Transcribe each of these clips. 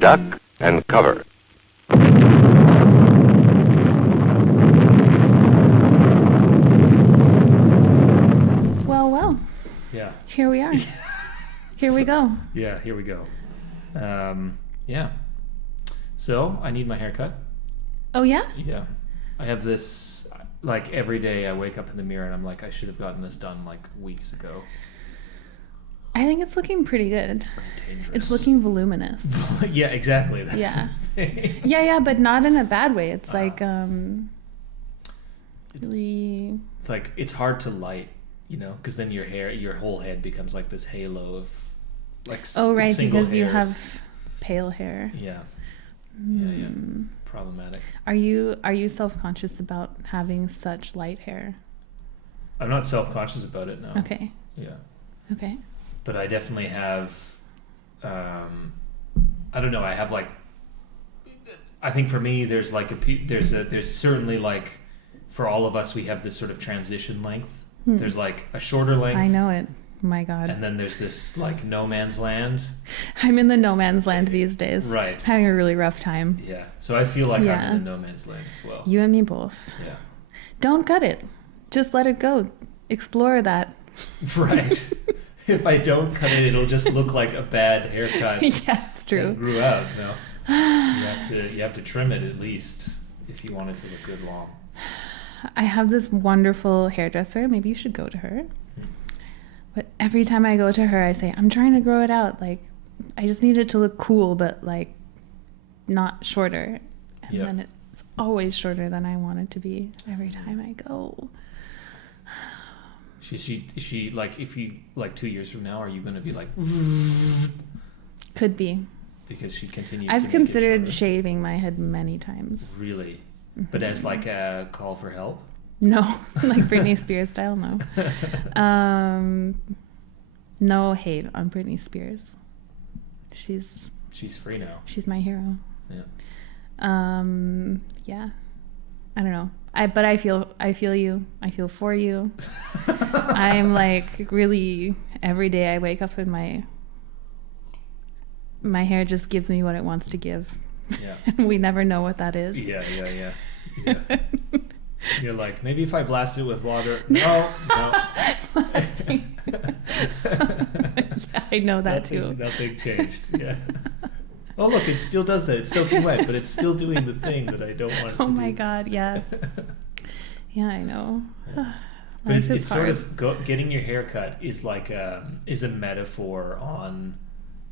Duck and cover. Well. Yeah. Here we are. Here we go. Yeah, here we go. Yeah. So, I need my hair cut. Oh, yeah? Yeah. I have this, like, every day I wake up in the mirror and I'm like, I should have gotten this done, like, weeks ago. I think it's looking pretty good. It's dangerous. It's looking voluminous. Yeah, exactly. That's Yeah. the thing. Yeah, but not in a bad way. It's like, really... It's like, it's hard to light, you know, because then your whole head becomes like this halo of, like, Oh, right, single because you hairs. have pale hair. Yeah. Yeah. Problematic. Are you self-conscious about having such light hair? I'm not self-conscious about it now. Okay. Yeah. Okay. But I definitely have, I don't know, I have like, I think for me, there's like there's certainly like, for all of us, we have this sort of transition length. There's like a shorter length. I know it. My God. And then there's this like no man's land. I'm in the no man's land these days. Right. Having a really rough time. Yeah. So I feel like I'm in the no man's land as well. You and me both. Yeah. Don't cut it. Just let it go. Explore that. Right. If I don't cut it, it'll just look like a bad haircut. Yeah, it's true. That grew out. No. You have to trim it at least if you want it to look good long. I have this wonderful hairdresser. Maybe you should go to her. But every time I go to her, I say, I'm trying to grow it out. Like, I just need it to look cool, but like not shorter. And then it's always shorter than I want it to be every time I go. She like, if you, like 2 years from now, are you going to be like... Could be. Because she continues I've to make considered it shorter. shaving my head many times. Really? But as like a call for help? No, like Britney Spears style, no. No hate on Britney Spears. She's free now. She's my hero. Yeah. Yeah. I don't know. But I feel you. I feel for you. I'm like really, every day I wake up and my hair just gives me what it wants to give. Yeah. And we never know what that is. Yeah. You're like, maybe if I blast it with water. No. Yeah, I know that too. Nothing changed. Yeah. Oh, look, it still does that. It's soaking wet, but it's still doing the thing that I don't want it to do. Oh my God, yeah. Yeah, I know. Yeah. But it's sort of getting your hair cut is like is a metaphor on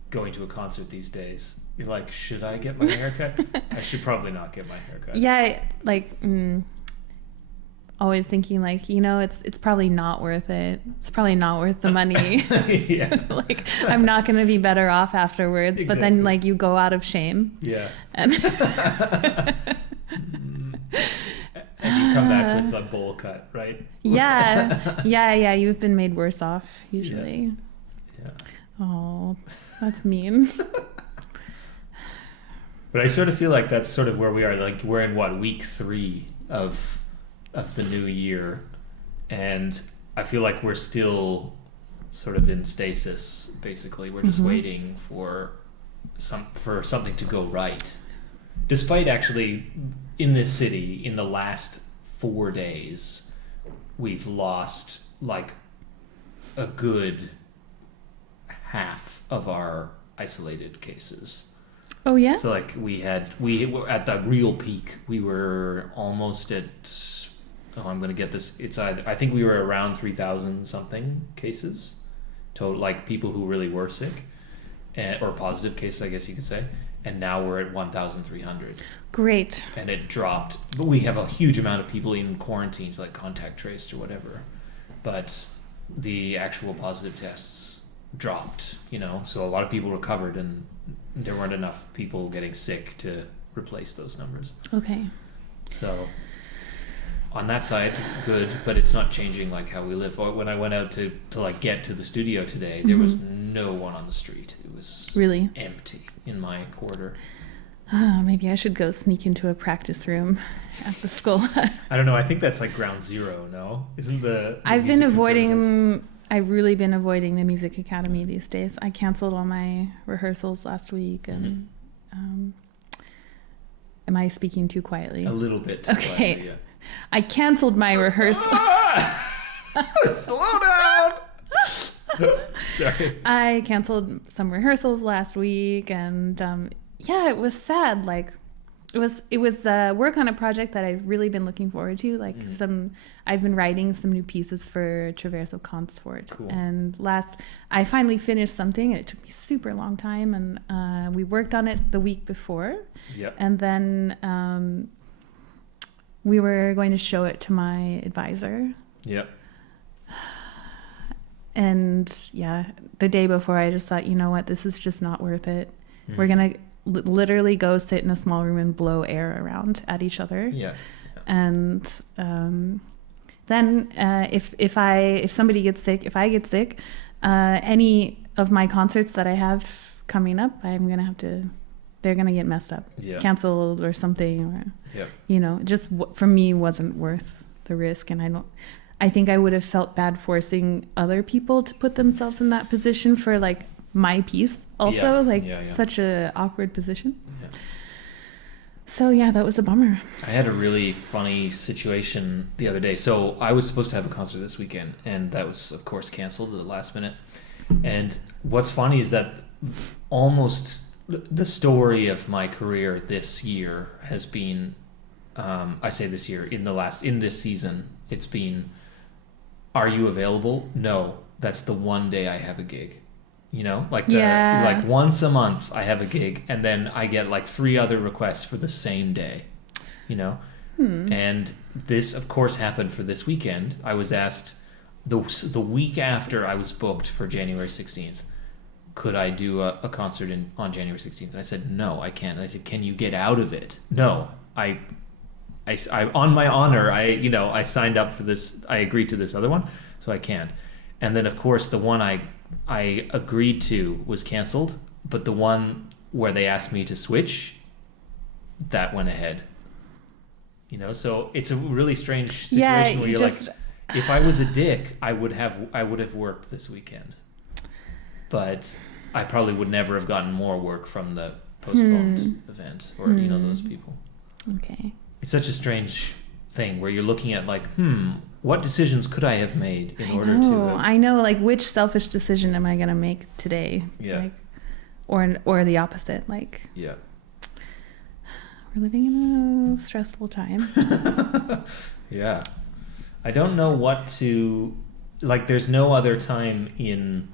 going to a concert these days. You're like, should I get my hair cut? I should probably not get my hair cut. Yeah, like always thinking like, you know, it's probably not worth it. It's probably not worth the money. Yeah. Like, I'm not going to be better off afterwards. Exactly. But then like you go out of shame. Yeah. And you come back with a bowl cut, right? Yeah. You've been made worse off usually. Yeah. Oh, that's mean. But I sort of feel like that's sort of where we are. Like, we're in week 3 of the new year, and I feel like we're still sort of in stasis. Basically, we're just waiting for something to go right. Despite actually, in this city, in the last 4 days, we've lost like a good half of our isolated cases. Oh yeah. So like we were at the real peak. We were almost at. Oh, I'm gonna get this. I think we were around 3,000 something cases, total, like people who really were sick, or positive cases, I guess you could say. And now we're at 1,300. Great. And it dropped, but we have a huge amount of people in quarantines, like contact traced or whatever. But the actual positive tests dropped. You know, so a lot of people recovered, and there weren't enough people getting sick to replace those numbers. Okay. So on that side, good, but it's not changing like how we live. When I went out to like get to the studio today, there was no one on the street. It was really empty in my quarter. Maybe I should go sneak into a practice room at the school. I don't know. I think that's like ground zero. No, isn't the I've been avoiding. I've really been avoiding the music academy these days. I canceled all my rehearsals last week, and I speaking too quietly? A little bit too Okay. quietly, yeah. I canceled my rehearsal. Slow down. Sorry. I canceled some rehearsals last week, and yeah, it was sad. Like, it was work on a project that I've really been looking forward to. Like I've been writing some new pieces for Traverso Consort. Cool. And I finally finished something. It took me super long time, and we worked on it the week before. Yep. And then we were going to show it to my advisor. Yep. And yeah, the day before, I just thought, you know what, this is just not worth it. We're going to literally go sit in a small room and blow air around at each other. Yeah. And then if somebody gets sick, if I get sick, any of my concerts that I have coming up, they're going to get messed up, canceled or something, or, just for me wasn't worth the risk. And I think I would have felt bad forcing other people to put themselves in that position for like my piece also, such a awkward position. Yeah. So yeah, that was a bummer. I had a really funny situation the other day. So I was supposed to have a concert this weekend, and that was of course canceled at the last minute. And what's funny is that almost the story of my career this year has been, I say this year, in this season, it's been, are you available? No, that's the one day I have a gig. Like once a month I have a gig, and then I get like 3 other requests for the same day, And this, of course, happened for this weekend. I was asked the week after I was booked for January 16th, could I do a concert on January 16th? And I said, no, I can't. And I said, can you get out of it? No, I on my honor, I signed up for this. I agreed to this other one, so I can't. And then, of course, the one I agreed to was canceled, but the one where they asked me to switch, that went ahead. So it's a really strange situation where you're like, if I was a dick, I would have worked this weekend, but I probably would never have gotten more work from the postponed event or those people. Okay. It's such a strange thing where you're looking at like, what decisions could I have made in order to have... I know, like, which selfish decision am I going to make today? Yeah. Like, or the opposite, like... Yeah. We're living in a stressful time. Yeah. I don't know what to... Like, there's no other time in,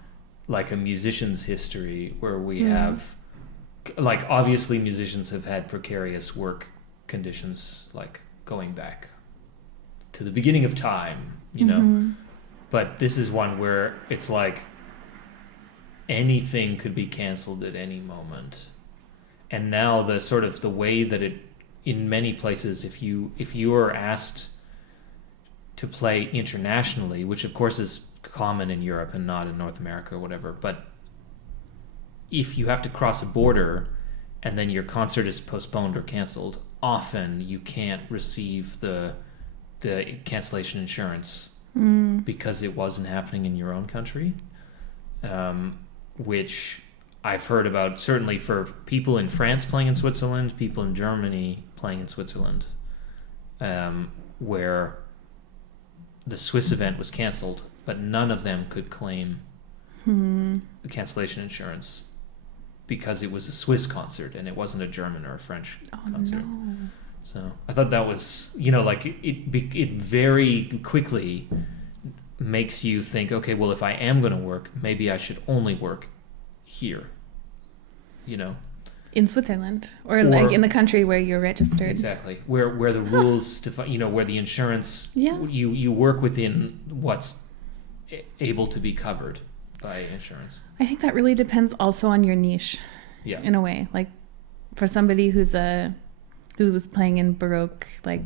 like, a musician's history where we have... Like, obviously musicians have had precarious work conditions, like, going back to the beginning of time, but this is one where it's like anything could be canceled at any moment. And now the way that it, in many places, if you are asked to play internationally, which of course is common in Europe and not in North America or whatever, but if you have to cross a border and then your concert is postponed or canceled, often you can't receive the cancellation insurance because it wasn't happening in your own country, which I've heard about certainly for people in France playing in Switzerland, people in Germany playing in Switzerland, where the Swiss event was canceled, but none of them could claim cancellation insurance because it was a Swiss concert and it wasn't a German or a French concert. No. So I thought that was, like it very quickly makes you think, okay, well, if I am going to work, maybe I should only work here, In Switzerland or like in the country where you're registered. Exactly. Where the rules define, where the insurance, you work within what's able to be covered by insurance. I think that really depends also on your niche. Yeah. In a way, like for somebody who was playing in Baroque, like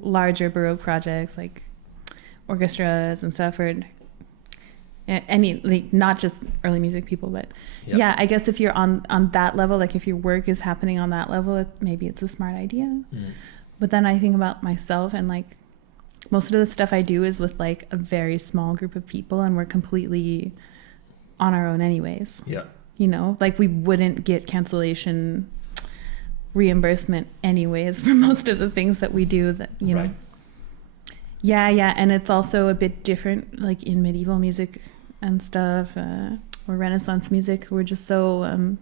larger Baroque projects, like orchestras and stuff, or any, like, not just early music people, but yeah, I guess if you're on that level, like if your work is happening on that level, maybe it's a smart idea. But then I think about myself, and like most of the stuff I do is with like a very small group of people, and we're completely on our own anyways. Yeah. Like we wouldn't get cancellation reimbursement anyways for most of the things that we do, that, you know. Right. Yeah, and it's also a bit different, like in medieval music and stuff, or Renaissance music. We're just so,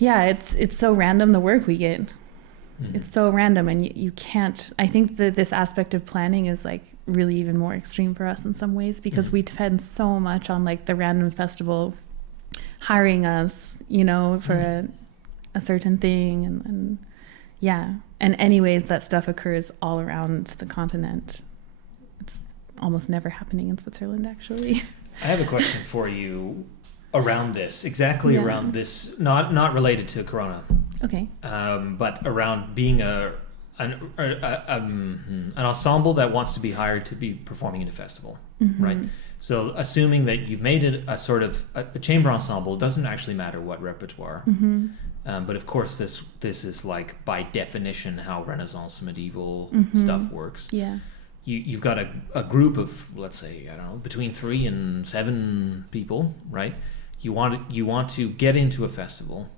it's so random, the work we get. It's so random, and you can't. I think that this aspect of planning is like really even more extreme for us in some ways, because we depend so much on like the random festival hiring us, you know, for a certain thing, and anyways, that stuff occurs all around the continent. It's almost never happening in Switzerland, actually. I have a question for you around this, around this, not related to Corona. Okay. But around being an ensemble that wants to be hired to be performing in a festival, right? So assuming that you've made it a sort of a chamber ensemble, it doesn't actually matter what repertoire. But of course, this is like by definition how Renaissance medieval stuff works. Yeah. You've got a group of, let's say, I don't know, between 3 and 7 people, right? You want to get into a festival,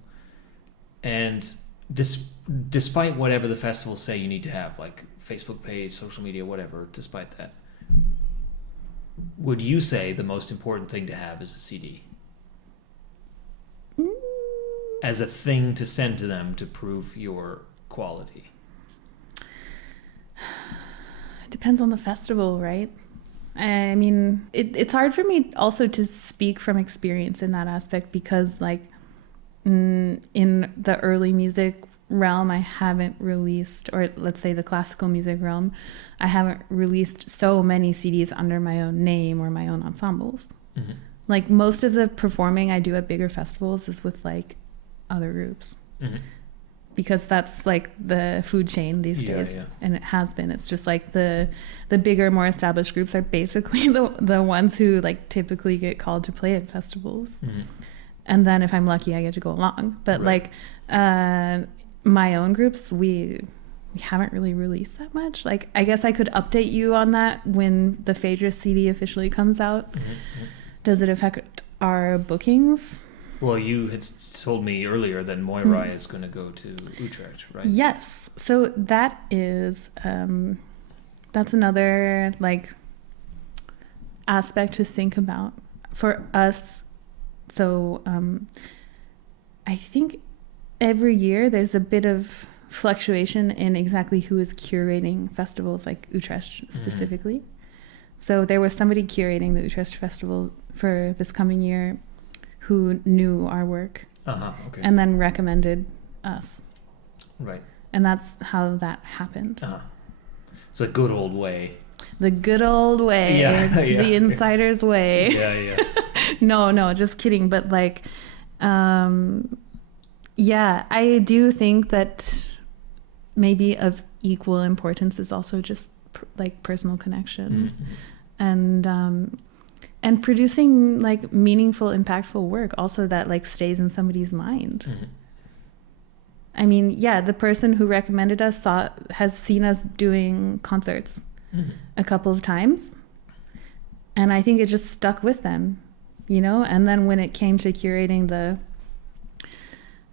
and despite whatever the festivals say you need to have, like Facebook page, social media, whatever, despite that, would you say the most important thing to have is a CD? As a thing to send to them to prove your quality? It depends on the festival, right? I mean, it's hard for me also to speak from experience in that aspect, because like in the early music realm, I haven't released, or let's say the classical music realm, I haven't released so many CDs under my own name or my own ensembles. Like most of the performing I do at bigger festivals is with like other groups, because that's like the food chain these days. And it has been. It's just like the bigger, more established groups are basically the ones who like typically get called to play at festivals. And then if I'm lucky, I get to go along. But like my own groups, we haven't really released that much. Like, I guess I could update you on that when the Phaedrus CD officially comes out. Does it affect our bookings? Well, you had told me earlier that Moira is going to go to Utrecht, right? Yes. So that is, that's another like aspect to think about for us. So I think every year there's a bit of fluctuation in exactly who is curating festivals, like Utrecht specifically. So there was somebody curating the Utrecht Festival for this coming year who knew our work and then recommended us. Right. And that's how that happened. So a good old way. The good old way. The insider's way. No, just kidding. But like, I do think that maybe of equal importance is also just like personal connection and producing like meaningful, impactful work also that like stays in somebody's mind. I mean, the person who recommended us has seen us doing concerts a couple of times, and I think it just stuck with them, you know. And then when it came to curating the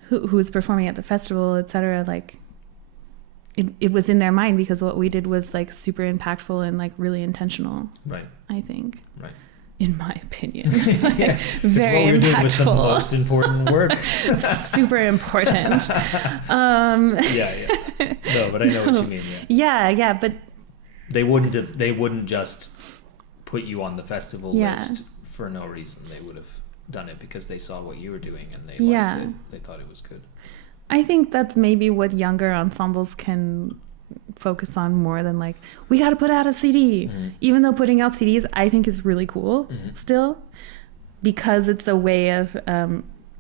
who was performing at the festival, etc., like it was in their mind, because what we did was like super impactful and like really intentional. Right. I think. Right. In my opinion. Like, very impactful. What we're doing was the most important work. Super important. No, but I know what you mean. Yeah, but they wouldn't just put you on the festival list for no reason. They would have done it because they saw what you were doing and they liked it. They thought it was good. I think that's maybe what younger ensembles can focus on more than like, we got to put out a CD. Even though putting out CDs I think is really cool still, because it's a way of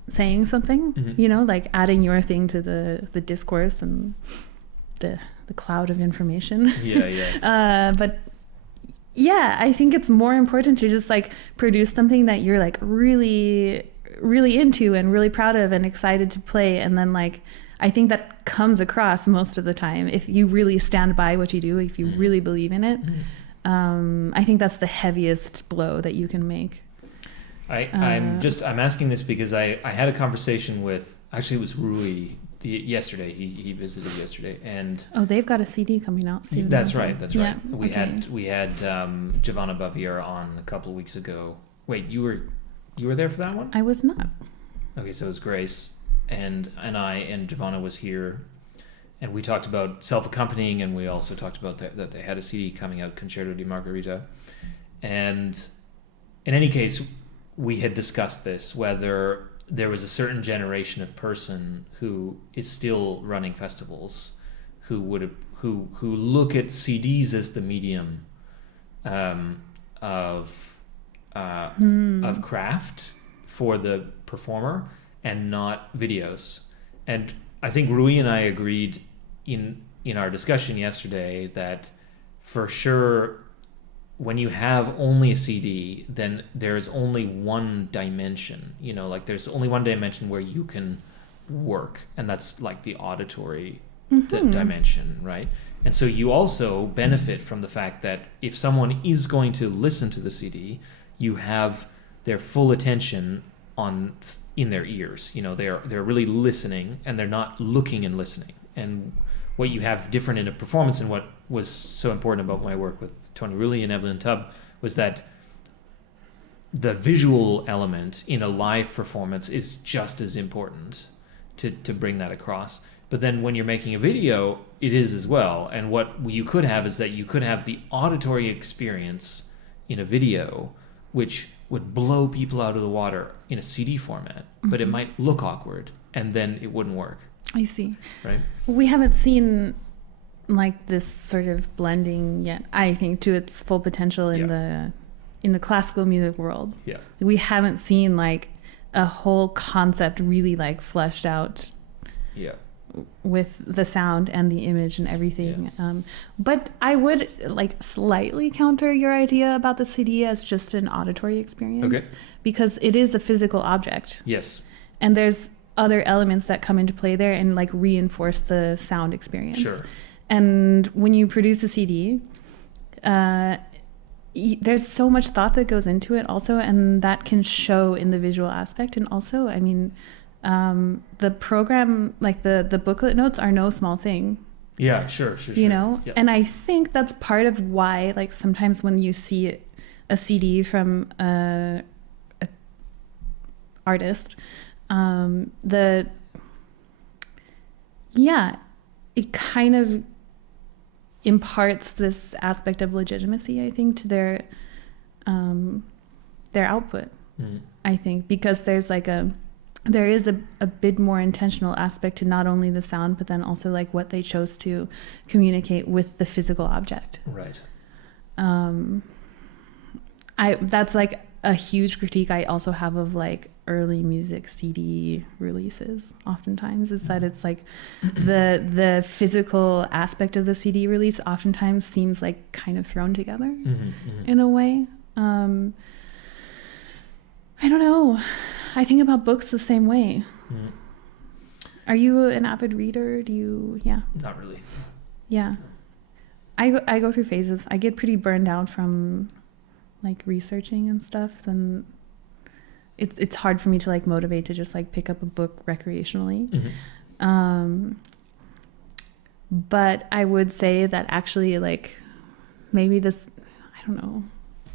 saying something, you know, like adding your thing to the discourse and the cloud of information. But I think it's more important to just like produce something that you're like really into and really proud of and excited to play. And then like, I think that comes across most of the time if you really stand by what you do, if you really believe in it. I think that's the heaviest blow that you can make. I'm asking this because I had a conversation with Actually, it was Rui yesterday. He visited yesterday, and they've got a CD coming out soon. that's right. That's right. Yeah, We had Giovanna Bavier on a couple of weeks ago. Wait, you were there for that one? I was not. Okay, so it was Grace and I, and Giovanna was here, and we talked about self-accompanying, and we also talked about that they had a CD coming out, Concerto di Margherita. And in any case, we had discussed this, whether there was a certain generation of person who is still running festivals, who look at CDs as the medium of craft for the performer, and not videos. And I think Rui and I agreed in our discussion yesterday that for sure, when you have only a CD, then there's only one dimension, like there's only one dimension where you can work, and that's like the auditory dimension, right? And so you also benefit from the fact that if someone is going to listen to the CD, you have their full attention in their ears. They're really listening, and they're not looking and listening. And what you have different in a performance, and what was so important about my work with Tony Rulli and Evelyn Tubb, was that the visual element in a live performance is just as important to bring that across. But then when you're making a video, it is as well. And what you could have is that you could have the auditory experience in a video, which would blow people out of the water in a CD format, but it might look awkward, and then it wouldn't work. I see. Right? We haven't seen like this sort of blending yet, I think, to its full potential in the classical music world. Yeah. We haven't seen like a whole concept really like fleshed out. Yeah. With the sound and the image and everything. Yeah. But I would like slightly counter your idea about the CD as just an auditory experience. Okay. Because it is a physical object. Yes. And there's other elements that come into play there and like reinforce the sound experience. Sure. And when you produce a CD, there's so much thought that goes into it also, and that can show in the visual aspect. And also, I mean, the program, like the booklet notes, are no small thing. Yeah, sure. Yep. And I think that's part of why, like, sometimes when you see a CD from a artist, it kind of imparts this aspect of legitimacy, I think, to their output. I think, because there is a bit more intentional aspect to not only the sound, but then also like what they chose to communicate with the physical object. Right. That's like a huge critique I also have of like early music CD releases. Oftentimes is that it's like the physical aspect of the CD release oftentimes seems like kind of thrown together in a way. I don't know. I think about books the same way. Are you an avid reader? Not really. Yeah. I go through phases. I get pretty burned out from like researching and stuff, and it's hard for me to like motivate to just like pick up a book recreationally. But I would say that actually, like, maybe this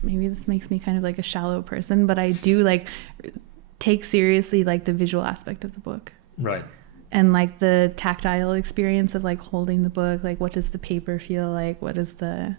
makes me kind of like a shallow person, but I do like take seriously like the visual aspect of the book. Right. And like the tactile experience of like holding the book, like what does the paper feel like, what does the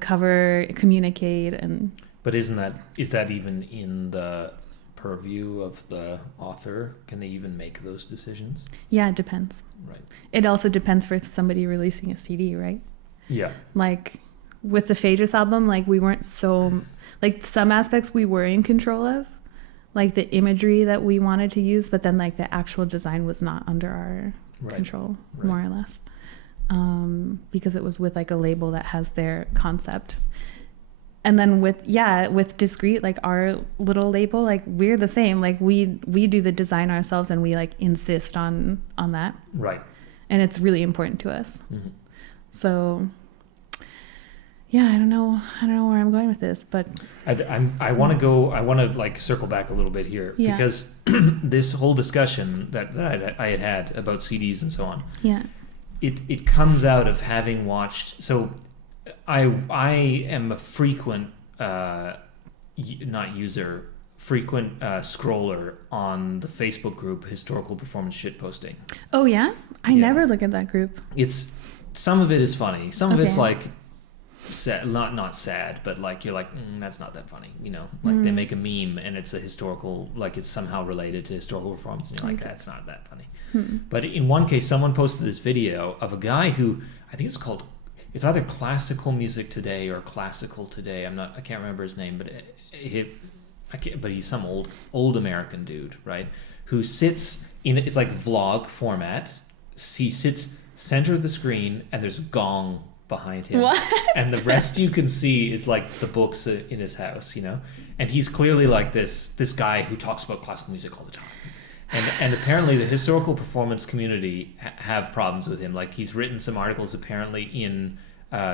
cover communicate? And but is that even in the purview of the author? Can they even make those decisions? Yeah, it depends. Right. It also depends for somebody releasing a CD, right? Yeah. Like with the Phaedrus album, like we weren't so, like some aspects we were in control of, like the imagery that we wanted to use, but then like the actual design was not under our control, more or less, because it was with like a label that has their concept. And then with Discreet, like our little label, like we're the same, like we do the design ourselves, and we like insist on that, right? And it's really important to us. So yeah, I don't know where I'm going with this, but I want to like circle back a little bit here Yeah. because this whole discussion that I had about CDs and so on, yeah, it comes out of having watched. So I am a frequent not user, frequent scroller on the Facebook group Historical Performance Shitposting. oh yeah, I Yeah. never look at that group. It's some of it is funny, some of it's Okay. like sad, not sad, but like you're like that's not that funny, like they make a meme and it's a historical, like it's somehow related to historical performance and you're like that's not that funny. But in one case someone posted this video of a guy who I think it's either Classical Music Today or Classical Today, I can't remember his name, but but he's some old American dude, right, who sits in, it's like vlog format. He sits center of the screen and there's a gong behind him. What? And the rest you can see is like the books in his house, and he's clearly like this guy who talks about classical music all the time. And apparently the historical performance community have problems with him. Like he's written some articles apparently in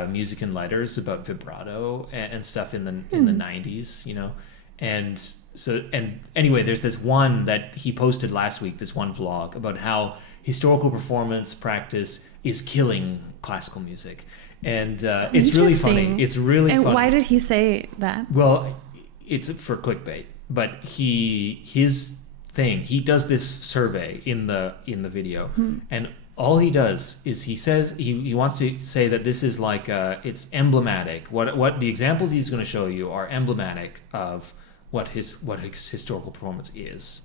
Music and Letters about vibrato and stuff in the 90s, and so, and anyway, there's this one that he posted last week, this one vlog about how historical performance practice is killing classical music. And it's really funny. It's really funny. And why did he say that? Well, it's for clickbait, but his thing, he does this survey in the video, and all he does is he says he wants to say that this is like it's emblematic. What the examples he's going to show you are emblematic of what his historical performance is.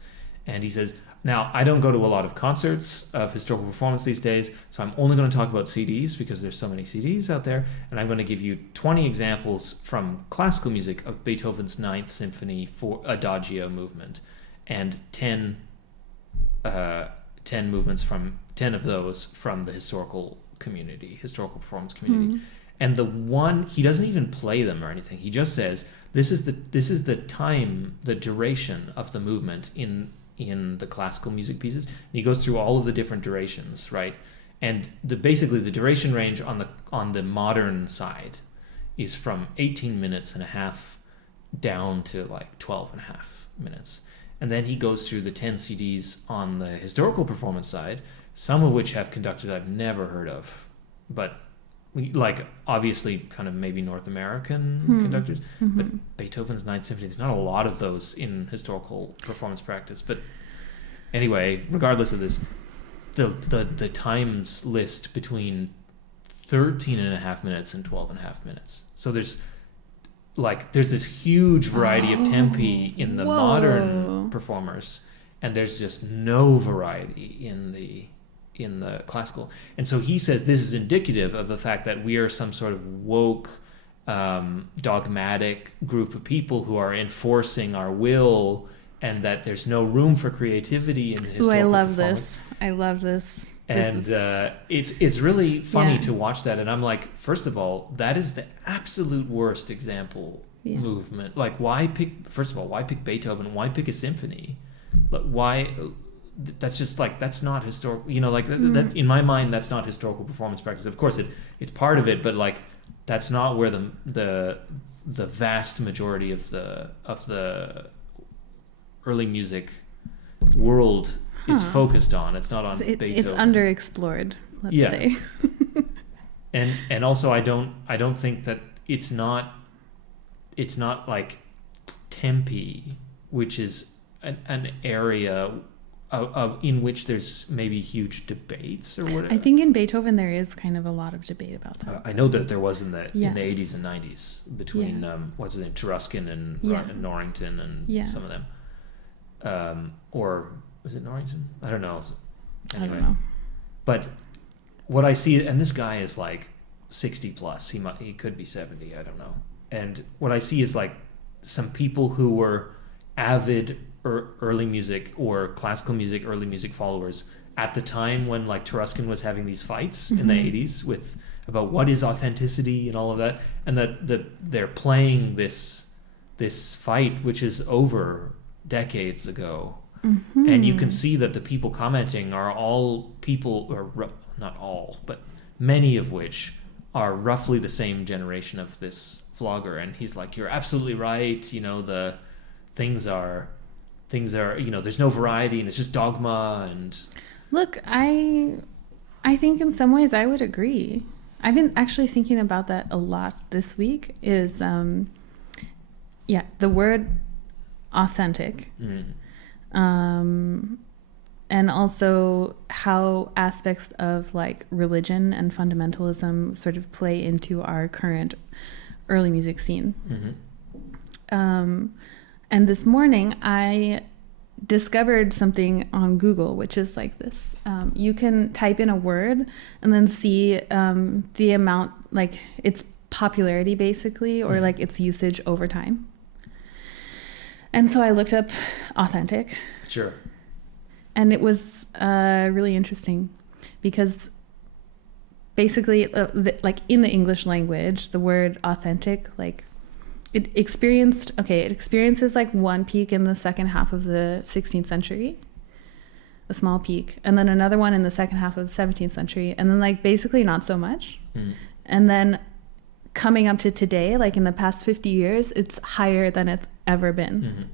And he says, now I don't go to a lot of concerts of historical performance these days, so I'm only going to talk about CDs because there's so many CDs out there, and I'm going to give you 20 examples from classical music of Beethoven's Ninth Symphony for Adagio movement, and 10 movements from 10 of those from the historical performance community. And the one, he doesn't even play them or anything. He just says this is the time, the duration of the movement in the classical music pieces. And he goes through all of the different durations, right? And basically the duration range on the modern side is from 18 minutes and a half down to like 12 and a half minutes. And then he goes through the 10 CDs on the historical performance side, some of which have conductors I've never heard of, but like obviously kind of maybe North American conductors, but Beethoven's Ninth Symphony, there's not a lot of those in historical performance practice. But anyway, regardless of this, the times list between 13 and a half minutes and 12 and a half minutes. So there's this huge variety of tempi in the modern performers, and there's just no variety in the classical. And so he says this is indicative of the fact that we are some sort of woke, dogmatic group of people who are enforcing our will, and that there's no room for creativity in historical performance. I love this. And it's really funny to watch that. And I'm like, first of all, that is the absolute worst example movement. Like, why pick Beethoven? Why pick a symphony? But why? That's just like, that's not historical, that in my mind, that's not historical performance practice. Of course it's part of it, but like that's not where the vast majority of the early music world is focused on. It's not on Beethoven. It's underexplored, let's say. and also I don't think that it's not like tempi, which is an area in which there's maybe huge debates or whatever. I think in Beethoven there is kind of a lot of debate about that. I know that there was in the 80s and 90s between what's his name, Taruskin and Norrington and some of them. Or was it Norrington? I don't know. Anyway. I don't know. But what I see, and this guy is like 60 plus. He could be 70. I don't know. And what I see is like some people who were avid early music or classical music, early music followers at the time when like Taruskin was having these fights in the 80s about what is authenticity and all of that, and that they're playing this fight which is over decades ago. And you can see that the people commenting are all people, or not all, but many of which are roughly the same generation of this vlogger, and he's like, you're absolutely right, the things are there's no variety and it's just dogma. And look, I think in some ways I would agree. I've been actually thinking about that a lot this week, is the word authentic. And also how aspects of like religion and fundamentalism sort of play into our current early music scene. And this morning I discovered something on Google, which is like this. You can type in a word and then see the amount, like its popularity basically, or like its usage over time. And so I looked up authentic. Sure. And it was really interesting because basically, like in the English language, the word authentic, like it experiences like one peak in the second half of the 16th century, a small peak, and then another one in the second half of the 17th century, and then like basically not so much. And then coming up to today, like in the past 50 years, it's higher than it's ever been.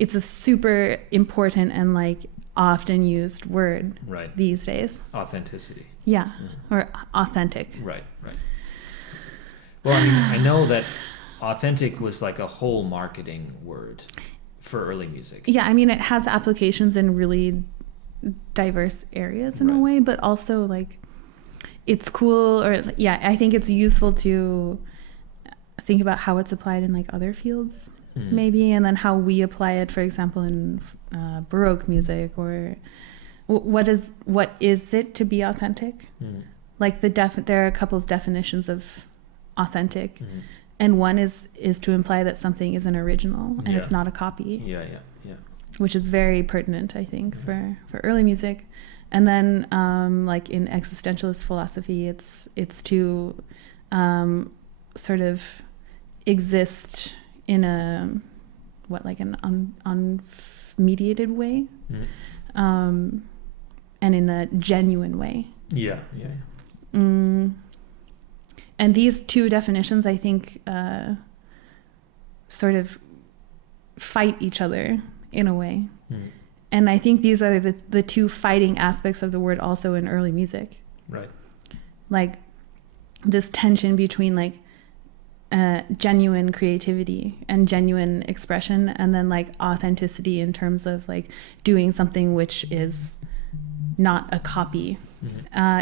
It's a super important and like often used word these days. Authenticity. Yeah. Or authentic. Right. Well, I mean, I know that authentic was like a whole marketing word for early music. Yeah, I mean, it has applications in really diverse areas in a way, but also like it's cool, or I think it's useful to think about how it's applied in like other fields maybe, and then how we apply it, for example, in Baroque music, or what is it to be authentic? Like there are a couple of definitions of authentic, and one is to imply that something is an original and it's not a copy. Yeah. Which is very pertinent, I think, for early music. And then like in existentialist philosophy, it's to sort of exist in an unmediated way, and in a genuine way. And these two definitions, I think, sort of fight each other in a way. And I think these are the two fighting aspects of the word also in early music. Right. Like this tension between like genuine creativity and genuine expression, and then like authenticity in terms of like doing something which is not a copy.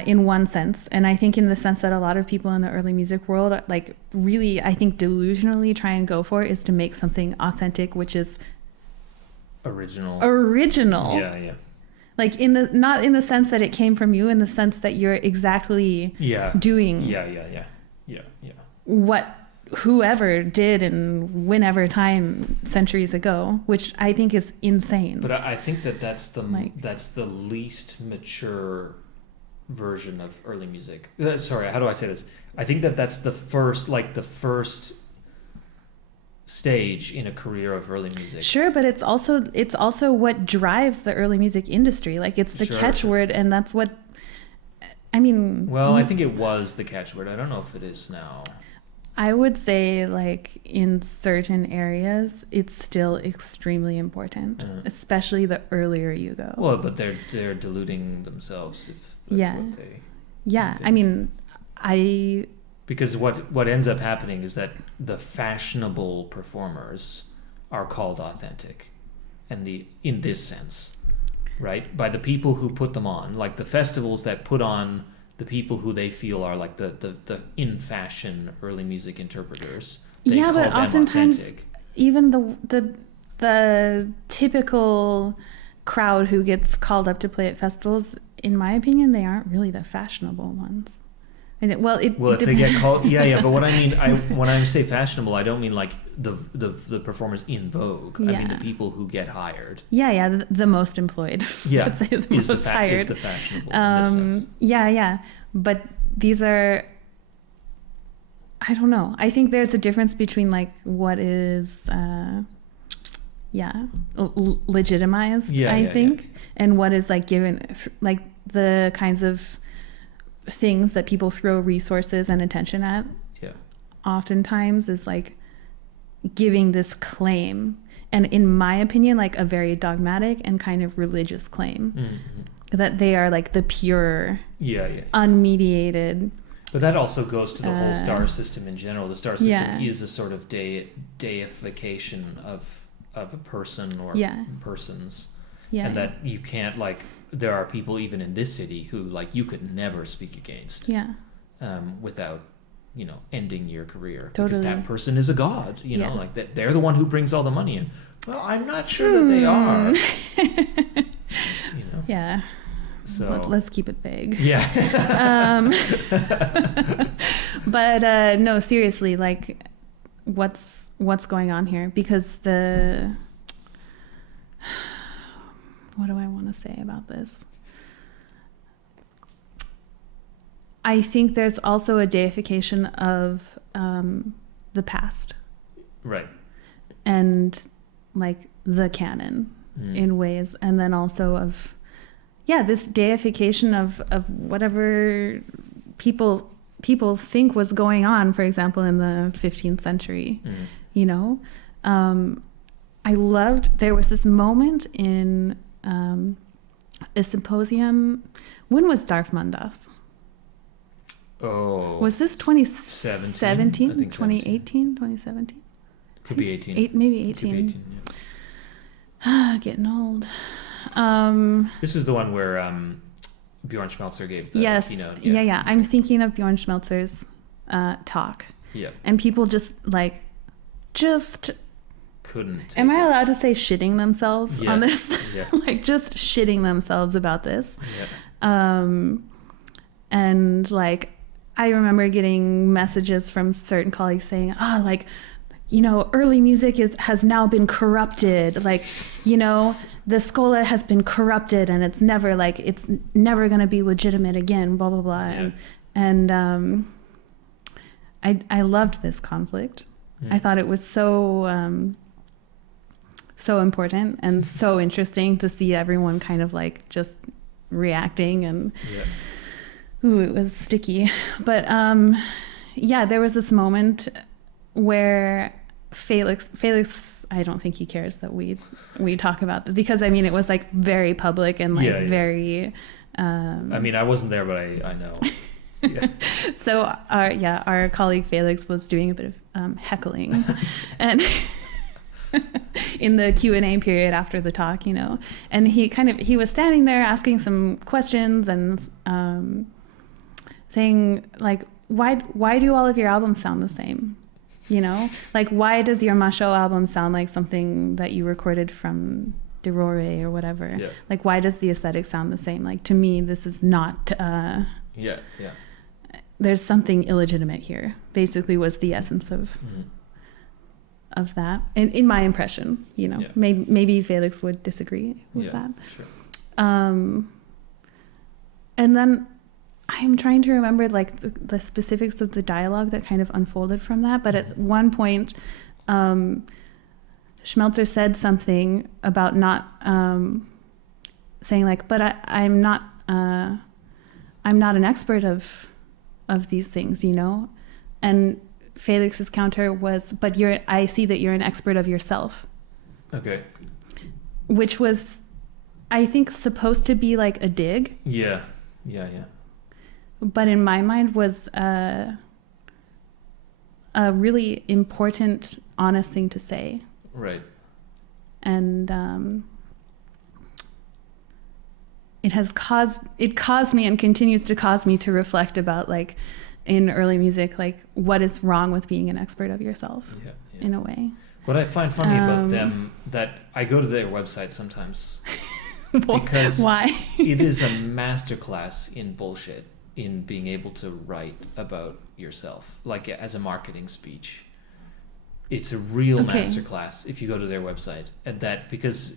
In one sense. And I think in the sense that a lot of people in the early music world like really, I think, delusionally try and go for is to make something authentic, which is original. Yeah. Like not in the sense that it came from you, in the sense that you're exactly doing what whoever did in whenever time centuries ago, which I think is insane. But I think that's the least mature version of early music. Sorry, how do I say this? I think that's the first stage in a career of early music. Sure, but it's also what drives the early music industry. Like it's the catchword, and that's what I mean. Well, I think it was the catchword. I don't know if it is now. I would say like in certain areas it's still extremely important, especially the earlier you go. Well, but they're deluding themselves if that's what they think. I mean, because what ends up happening is that the fashionable performers are called authentic, and in this sense, right? By the people who put them on, like the festivals that put on the people who they feel are like the in fashion early music interpreters. But oftentimes authentic. Even the typical crowd who gets called up to play at festivals, in my opinion, they aren't really the fashionable ones. And if they get called, but what I mean, when I say fashionable, I don't mean like the performers in vogue. I mean the people who get hired. The most employed. Let's say the most hired. Is the fashionable in this sense. But these are, I don't know. I think there's a difference between like what is legitimized, I think, and what is like given, like the kinds of things that people throw resources and attention at Yeah. oftentimes is like giving this claim, and in my opinion, like a very dogmatic and kind of religious claim, that they are like the pure, unmediated. But that also goes to the whole star system in general. The star system is a sort of deification of a person or persons. Yeah. And that you can't, like, there are people even in this city who, like, you could never speak against without, you know, ending your career. Totally. Because that person is a god, you know, like that they're the one who brings all the money in. Well, I'm not sure that they are. You know? Yeah. So let's keep it vague. Yeah. But no, seriously, like, what's going on here? Because what do I want to say about this? I think there's also a deification of the past. Right. And like the canon in ways. And then also of, this deification of whatever people think was going on, for example, in the 15th century, you know? I loved, there was this moment in a symposium. When was Darf Mandas? Oh. Was this 2017? 2018? 2017? Could be 18. Maybe 18. Could be 18, yeah. Getting old. This was the one where Bjorn Schmelzer gave the keynote. Yeah. I'm thinking of Bjorn Schmelzer's talk. Yeah. And people just couldn't. Am I allowed to say shitting themselves on this? Yeah. Like just shitting themselves about this. Yeah. And like I remember getting messages from certain colleagues saying, like, you know, early music has now been corrupted. Like, you know, the Schola has been corrupted and it's never going to be legitimate again, blah, blah, blah. Yeah. And I loved this conflict. Yeah. I thought it was so important and so interesting to see everyone kind of like just reacting and it was sticky. But there was this moment where Felix, I don't think he cares that we talk about this, because I mean it was like very public and like very I mean I wasn't there, but I know. Yeah. So our colleague Felix was doing a bit of heckling and in the Q&A period after the talk, you know, and he was standing there asking some questions and saying like, why do all of your albums sound the same? You know, like, why does your Macho album sound like something that you recorded from Derore or whatever? Yeah. Like, why does the aesthetic sound the same? Like, to me, this is not... There's something illegitimate here, basically was the essence of that. In my impression, you know. Yeah. Maybe Felix would disagree with that. Sure. And then... I'm trying to remember like the specifics of the dialogue that kind of unfolded from that. But at one point, Schmelzer said something about not saying like, but I'm not an expert of these things, you know. And Felix's counter was, but I see that you're an expert of yourself. Okay. Which was, I think, supposed to be like a dig. Yeah. But in my mind was a really important, honest thing to say. Right. And it caused me and continues to cause me to reflect about, like, in early music, like, what is wrong with being an expert of yourself in a way. What I find funny about them, that I go to their website sometimes because why? It is a masterclass in bullshit. In being able to write about yourself, like as a marketing speech. It's a real masterclass if you go to their website. And that, because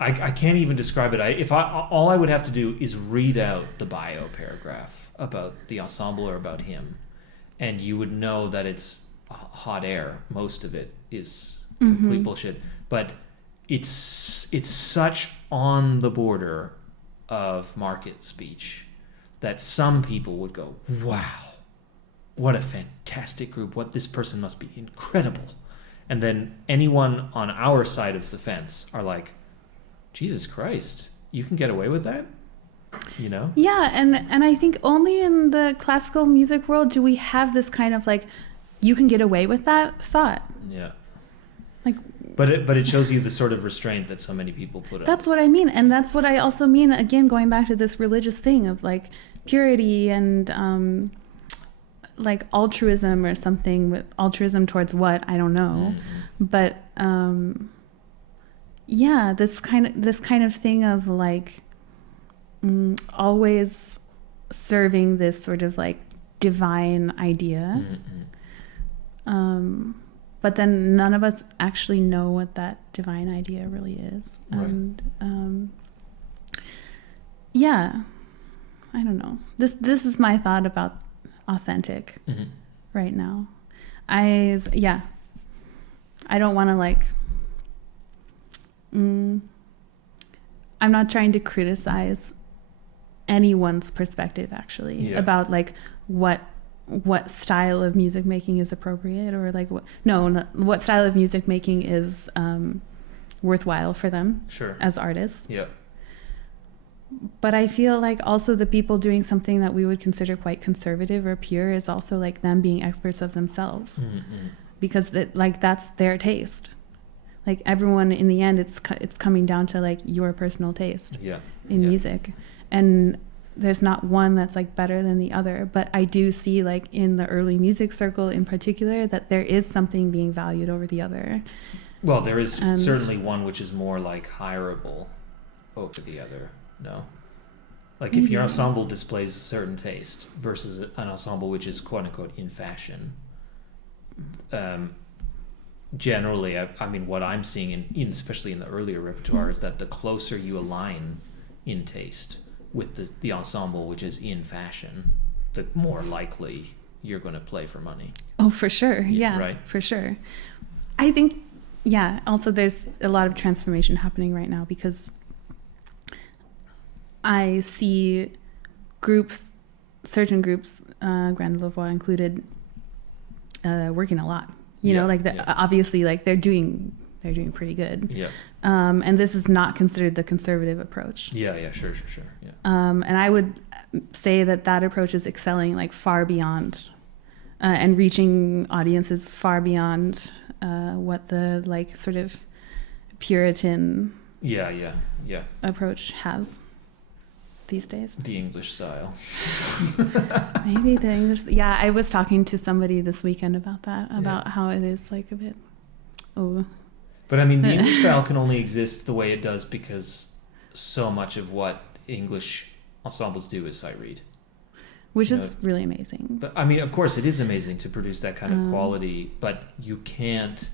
I can't even describe it. All I would have to do is read out the bio paragraph about the ensemble or about him, and you would know that it's hot air. Most of it is complete bullshit. But it's such on the border of market speech that some people would go, wow, what a fantastic group. What this person must be incredible. And then anyone on our side of the fence are like, Jesus Christ, you can get away with that? You know? Yeah, and I think only in the classical music world do we have this kind of like, you can get away with that thought. Yeah. Like, but it shows you the sort of restraint that so many people put on. That's what I mean, and that's what I also mean, again, going back to this religious thing of like purity and like altruism or something. With altruism towards what, I don't know. But yeah, this kind of thing of like always serving this sort of like divine idea. But then none of us actually know what that divine idea really is. Right. And yeah, I don't know. This is my thought about authentic right now. I don't want to like I'm not trying to criticize anyone's perspective actually about like what style of music making is appropriate, or like what style of music making is worthwhile for them as artists. Yeah. But I feel like also the people doing something that we would consider quite conservative or pure is also like them being experts of themselves, because that's their taste. Like everyone in the end, it's coming down to like your personal taste in music, and there's not one that's like better than the other. But I do see like in the early music circle in particular that there is something being valued over the other. Well, there is certainly one which is more like hireable over the other. No, like if your ensemble displays a certain taste versus an ensemble which is quote unquote in fashion. Generally, I mean, what I'm seeing in especially in the earlier repertoire is that the closer you align in taste with the ensemble which is in fashion, the more likely you're going to play for money. Oh, for sure. Yeah, right. For sure. I think, also there's a lot of transformation happening right now because I see certain groups, Grand Lavoie included, working a lot. You know, like obviously, like they're doing pretty good. Yeah. And this is not considered the conservative approach. Yeah. Sure. Yeah. And I would say that approach is excelling like far beyond, and reaching audiences far beyond what the like sort of Puritan approach has these days. The English style. Maybe the English. Yeah, I was talking to somebody this weekend about that, about how it is like a bit. Oh. But I mean, the English style can only exist the way it does because so much of what English ensembles do is sight read. Which is really amazing. But I mean, of course, it is amazing to produce that kind of quality, but you can't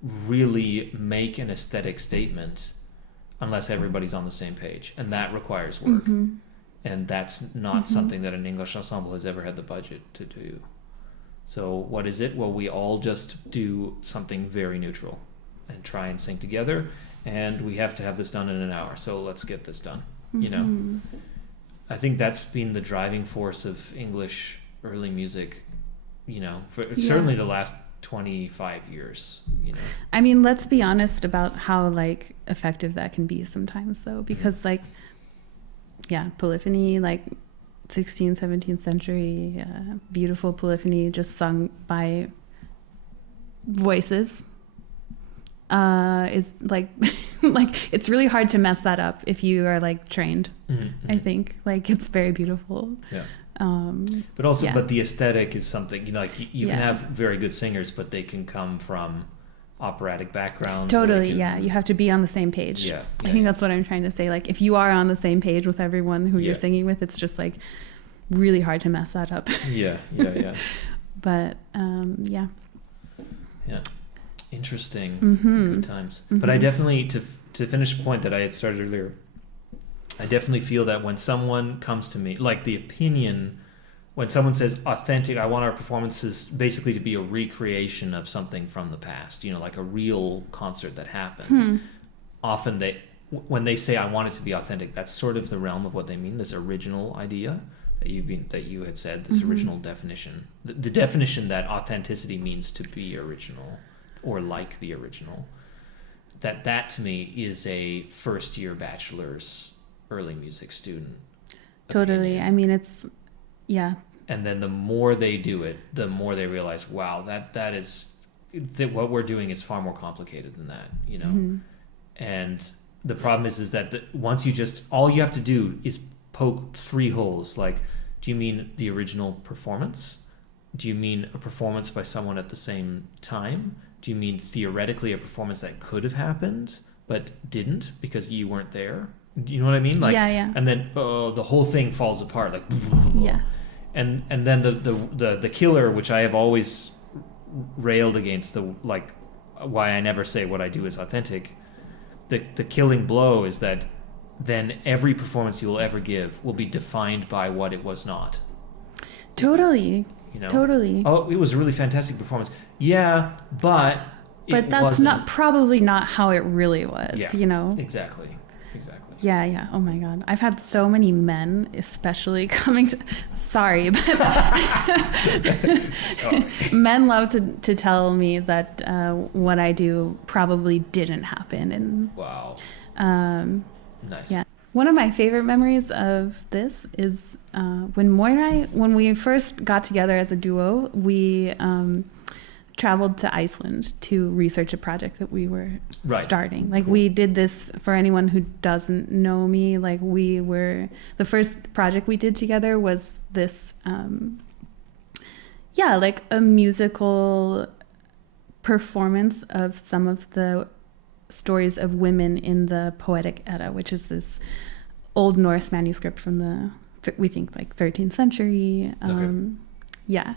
really make an aesthetic statement unless everybody's on the same page, and that requires work. And that's not something that an English ensemble has ever had the budget to do. So what is it? Well, we all just do something very neutral and try and sing together, and we have to have this done in an hour, so let's get this done. You know, I think that's been the driving force of English early music, you know, for certainly the last 25 years, you know. I mean, let's be honest about how like effective that can be sometimes though, because like polyphony, like 16th 17th century beautiful polyphony just sung by voices is like like it's really hard to mess that up if you are like trained. I think like it's very beautiful. But also but the aesthetic is something, you know, like you can have very good singers, but they can come from operatic backgrounds. Totally. You have to be on the same page. I think that's what I'm trying to say. Like if you are on the same page with everyone who you're singing with, it's just like really hard to mess that up. But interesting. Good times. But I definitely, to finish a point that I had started earlier, I definitely feel that when someone comes to me, like the opinion, when someone says authentic, I want our performances basically to be a recreation of something from the past, you know, like a real concert that happened. Often when they say I want it to be authentic, that's sort of the realm of what they mean. This original idea that you had said, this original definition, the definition that authenticity means to be original or like the original. That to me is a first year bachelor's early music student. Totally. Opinion. I mean, it's, yeah. And then the more they do it, the more they realize, wow, that what we're doing is far more complicated than that, you know? Mm-hmm. And the problem is that once all you have to do is poke 3 holes. Like, do you mean the original performance? Do you mean a performance by someone at the same time? Do you mean theoretically a performance that could have happened but didn't because you weren't there? Do you know what I mean? Like, yeah. And then the whole thing falls apart. Like, yeah. And then the killer, which I have always railed against, why I never say what I do is authentic. The killing blow is that then every performance you will ever give will be defined by what it was not. Totally. You know? Totally. Oh, it was a really fantastic performance. Yeah, but that's probably not how it really was, yeah, you know? Exactly. Yeah. Oh my God. I've had so many men, especially coming to, sorry, but Sorry. Men love to tell me that what I do probably didn't happen. And wow. Nice. Yeah. One of my favorite memories of this is when Moira, when we first got together as a duo, we traveled to Iceland to research a project that we were starting. Like, cool. We did this, for anyone who doesn't know me, like, the first project we did together was this, like a musical performance of some of the stories of women in the Poetic Edda, which is this Old Norse manuscript from we think like 13th century. Okay. Yeah.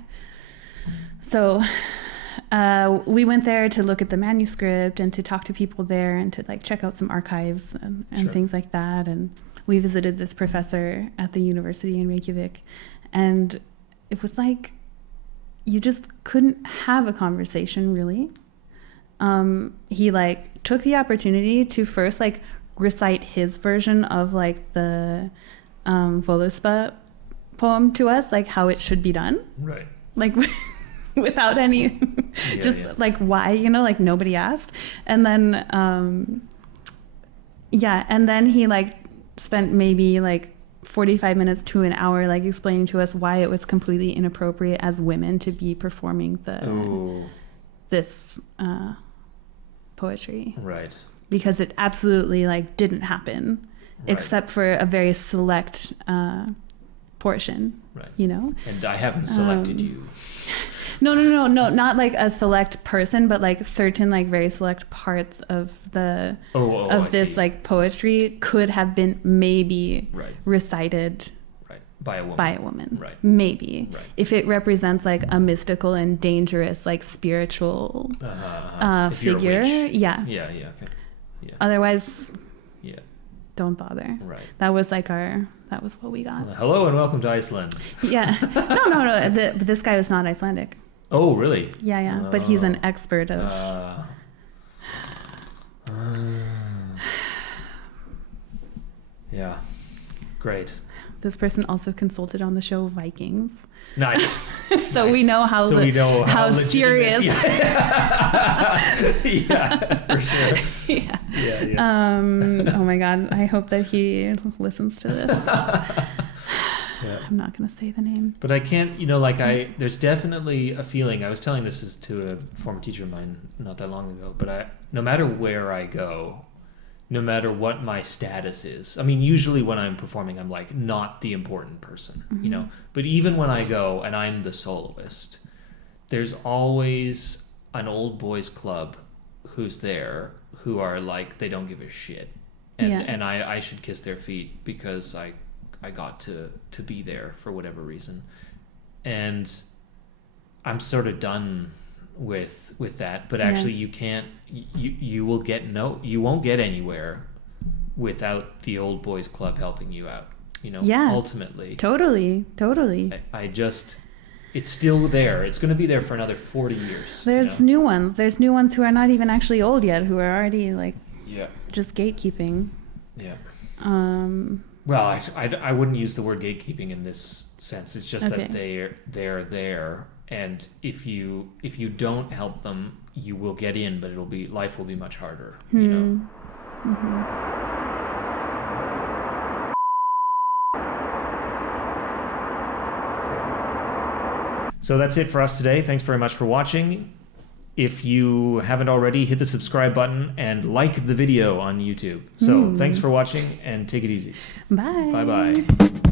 So we went there to look at the manuscript and to talk to people there and to like check out some archives and Sure. things like that. And we visited this professor at the university in Reykjavik, and it was like you just couldn't have a conversation really. He like took the opportunity to first like recite his version of like the Voluspa poem to us, like how it should be done. Right. Like without any like why, you know, like nobody asked. And then and then he like spent maybe like 45 minutes to an hour like explaining to us why it was completely inappropriate as women to be performing this poetry. Right. Because it absolutely like didn't happen, except for a very select portion. Right. You know? And I haven't selected you. No, not like a select person, but like certain like very select parts of the this like poetry could have been maybe recited by a woman. Right. Maybe. Right. If it represents like a mystical and dangerous like spiritual figure. Yeah. Okay. Yeah. Otherwise, don't bother. Right. That was what we got. Hello and welcome to Iceland. Yeah. No. This guy was not Icelandic. Oh, really? Yeah. But he's an expert of. Yeah. Great. This person also consulted on the show Vikings. Nice. So nice. We know how serious. Yeah, for sure. Yeah. Oh my God. I hope that he listens to this. I'm not going to say the name. But I can't, there's definitely a feeling. I was telling this to a former teacher of mine not that long ago, but no matter where I go, no matter what my status is. I mean, usually when I'm performing, I'm like not the important person, mm-hmm. But even when I go and I'm the soloist, there's always an old boys club who's there who are like, they don't give a shit. And I should kiss their feet because I got to be there for whatever reason. And I'm sort of done with that, but actually you won't get anywhere without the old boys club helping you out, ultimately. Totally. It's still there. It's going to be there for another 40 years. There's new ones who are not even actually old yet, who are already like just gatekeeping. Yeah. Um, Well, I wouldn't use the word gatekeeping in this sense. It's just Okay. that they're there, and if you don't help them, you will get in, but life will be much harder. You know. So that's it for us today. Thanks very much for watching. If you haven't already, hit the subscribe button and like the video on YouTube. So thanks for watching and take it easy. Bye. Bye-bye.